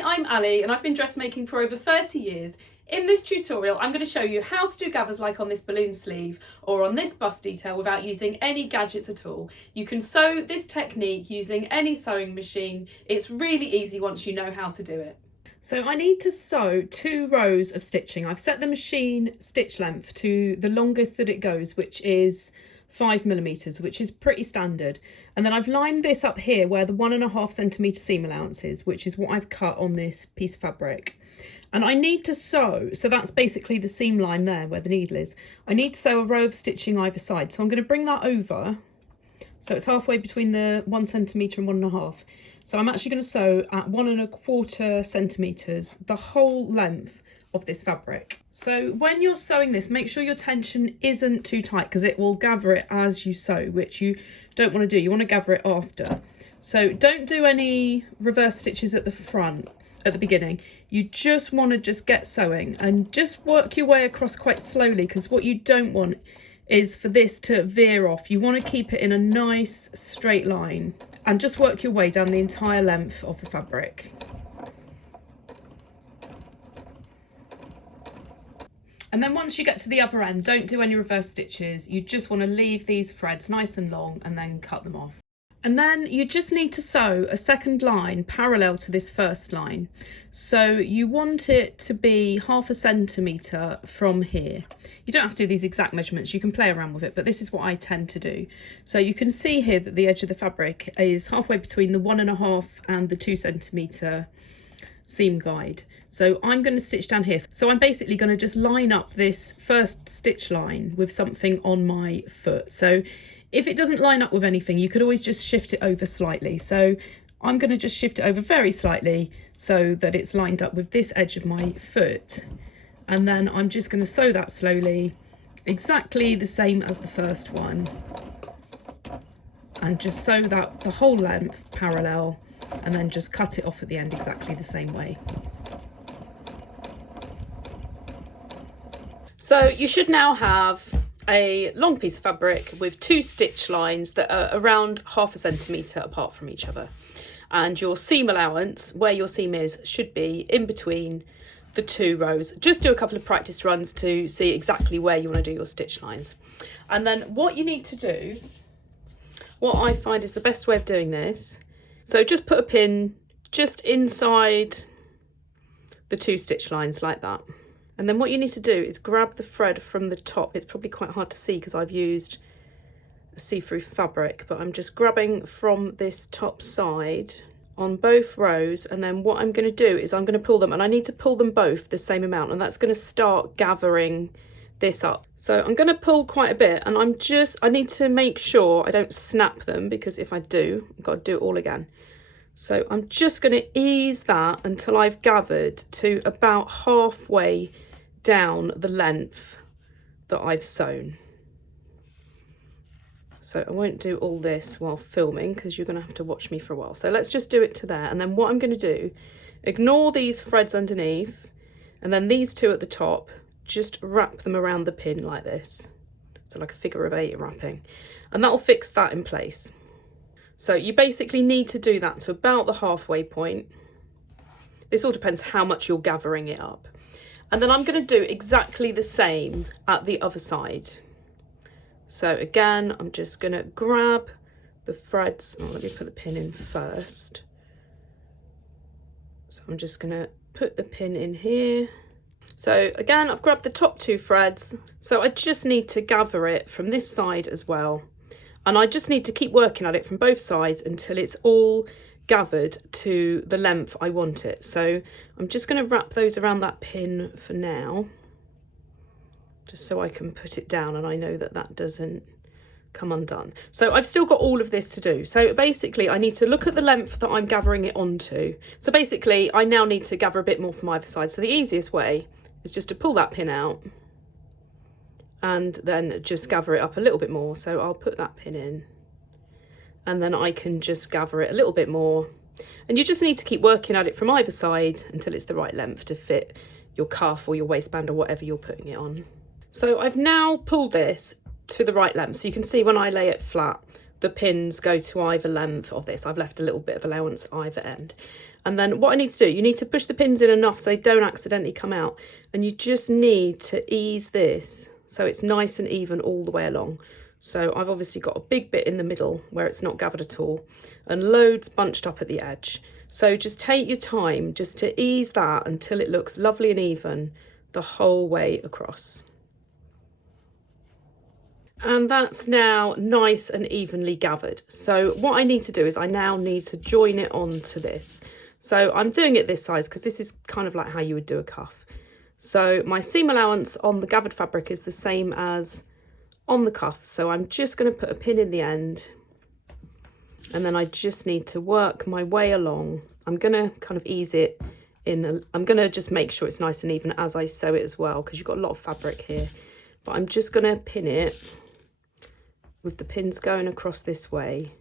Hi, I'm Ali and I've been dressmaking for over 30 years. In this tutorial, I'm going to show you how to do gathers like on this balloon sleeve or on this bust detail without using any gadgets at all. You can sew this technique using any sewing machine. It's really easy once you know how to do it. So I need to sew 2 rows of stitching. I've set the machine stitch length to the longest that it goes, which is 5mm, which is pretty standard. And then I've lined this up here where the 1.5cm seam allowance is, which is what I've cut on this piece of fabric. And I need to sew, so that's basically the seam line there where the needle is. I need to sew a row of stitching either side. So I'm going to bring that over. So it's halfway between the 1cm and 1.5. So I'm actually going to sew at 1.25 centimetres, the whole length of this fabric. So when you're sewing this, make sure your tension isn't too tight because it will gather it as you sew, which you don't want to do. You want to gather it after. So don't do any reverse stitches at the front at the beginning. You just want to just get sewing and just work your way across quite slowly, because what you don't want is for this to veer off. You want to keep it in a nice straight line and just work your way down the entire length of the fabric. And then once you get to the other end, don't do any reverse stitches. You just want to leave these threads nice and long and then cut them off. And then you just need to sew a second line parallel to this first line. So you want it to be 0.5 centimetre from here. You don't have to do these exact measurements, you can play around with it, but this is what I tend to do. So you can see here that the edge of the fabric is halfway between the 1.5 and the 2 centimetre seam guide. So I'm going to stitch down here. So I'm basically going to just line up this first stitch line with something on my foot. So if it doesn't line up with anything, you could always just shift it over slightly. So I'm going to just shift it over very slightly so that it's lined up with this edge of my foot. And then I'm just going to sew that slowly, exactly the same as the first one. And just sew that the whole length parallel, and then just cut it off at the end exactly the same way. So you should now have a long piece of fabric with 2 stitch lines that are around 0.5 centimetre apart from each other. And your seam allowance, where your seam is, should be in between the 2 rows. Just do a couple of practice runs to see exactly where you want to do your stitch lines. And then what you need to do, what I find is the best way of doing this, so just put a pin just inside the 2 stitch lines like that. And then what you need to do is grab the thread from the top. It's probably quite hard to see because I've used a see-through fabric, but I'm just grabbing from this top side on both rows. And then what I'm going to do is I'm going to pull them, and I need to pull them both the same amount, and that's going to start gathering this up. So I'm going to pull quite a bit, and I need to make sure I don't snap them, because if I do, I've got to do it all again. So I'm just going to ease that until I've gathered to about halfway down the length that I've sewn. So I won't do all this while filming because you're going to have to watch me for a while. So let's just do it to there. And then what I'm going to do, ignore these threads underneath, and then these 2 at the top, just wrap them around the pin like this. So like a figure of 8 wrapping, and that'll fix that in place. So you basically need to do that to about the halfway point. This all depends how much you're gathering it up. And then I'm going to do exactly the same at the other side. So again, I'm just going to grab the threads. Oh, let me put the pin in first. So I'm just going to put the pin in here. So again, I've grabbed the top 2 threads. So I just need to gather it from this side as well. And I just need to keep working at it from both sides until it's all gathered to the length I want it. So I'm just going to wrap those around that pin for now, just so I can put it down and I know that that doesn't come undone. So I've still got all of this to do. So basically I need to look at the length that I'm gathering it onto. So basically I now need to gather a bit more from either side. So the easiest way is just to pull that pin out and then just gather it up a little bit more. So I'll put that pin in, and then I can just gather it a little bit more. And you just need to keep working at it from either side until it's the right length to fit your cuff or your waistband or whatever you're putting it on. So I've now pulled this to the right length. So you can see when I lay it flat, the pins go to either length of this. I've left a little bit of allowance either end. And then what I need to do, you need to push the pins in enough so they don't accidentally come out. And you just need to ease this so it's nice and even all the way along. So I've obviously got a big bit in the middle where it's not gathered at all and loads bunched up at the edge. So just take your time just to ease that until it looks lovely and even the whole way across. And that's now nice and evenly gathered. So what I need to do is I now need to join it onto this. So I'm doing it this size because this is kind of like how you would do a cuff. So my seam allowance on the gathered fabric is the same as on the cuff. So I'm just going to put a pin in the end and then I just need to work my way along. I'm going to kind of ease it in. I'm going to just make sure it's nice and even as I sew it as well because you've got a lot of fabric here. But I'm just going to pin it with the pins going across this way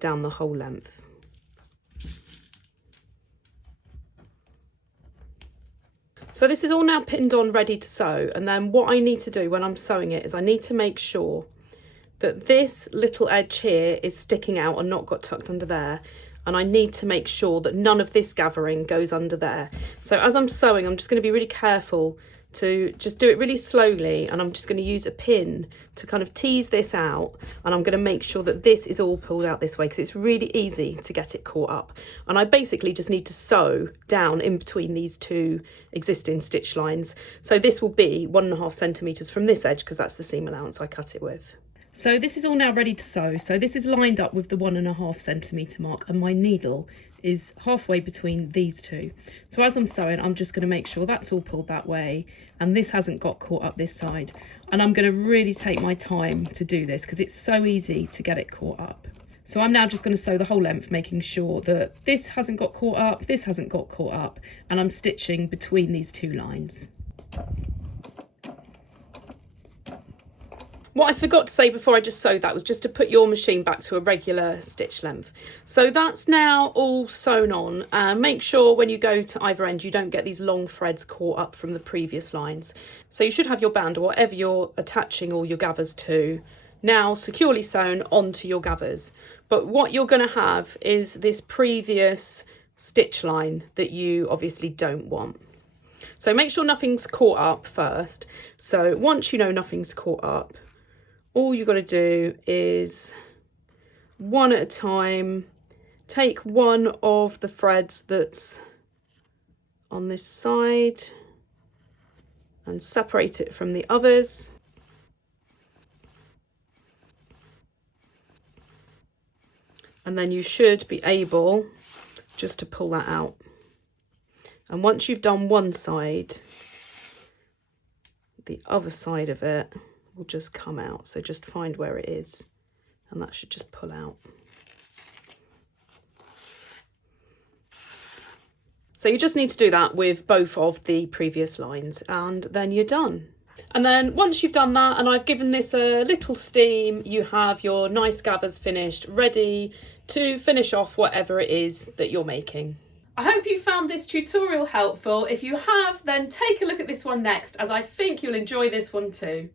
down the whole length. So this is all now pinned on, ready to sew. And then what I need to do when I'm sewing it is I need to make sure that this little edge here is sticking out and not got tucked under there. And I need to make sure that none of this gathering goes under there. So as I'm sewing, I'm just going to be really careful to just do it really slowly, and I'm just going to use a pin to kind of tease this out, and I'm going to make sure that this is all pulled out this way because it's really easy to get it caught up. And I basically just need to sew down in between these two existing stitch lines. So this will be 1.5 centimetres from this edge because that's the seam allowance I cut it with. So this is all now ready to sew. So this is lined up with the 1.5 centimetre mark, and my needle is halfway between these two. So as I'm sewing, I'm just going to make sure that's all pulled that way and this hasn't got caught up this side. And I'm going to really take my time to do this because it's so easy to get it caught up. So I'm now just going to sew the whole length, making sure that this hasn't got caught up, this hasn't got caught up, and I'm stitching between these two lines. What I forgot to say before I just sewed that was just to put your machine back to a regular stitch length. So that's now all sewn on. Make sure when you go to either end you don't get these long threads caught up from the previous lines. So you should have your band or whatever you're attaching all your gathers to now securely sewn onto your gathers. But what you're going to have is this previous stitch line that you obviously don't want. So make sure nothing's caught up first. So once you know nothing's caught up, all you've got to do is one at a time, take one of the threads that's on this side and separate it from the others. And then you should be able just to pull that out. And once you've done one side, the other side of it will just come out. So just find where it is and that should just pull out. So you just need to do that with both of the previous lines and then you're done. And then once you've done that and I've given this a little steam, you have your nice gathers finished, ready to finish off whatever it is that you're making. I hope you found this tutorial helpful. If you have, then take a look at this one next, as I think you'll enjoy this one too.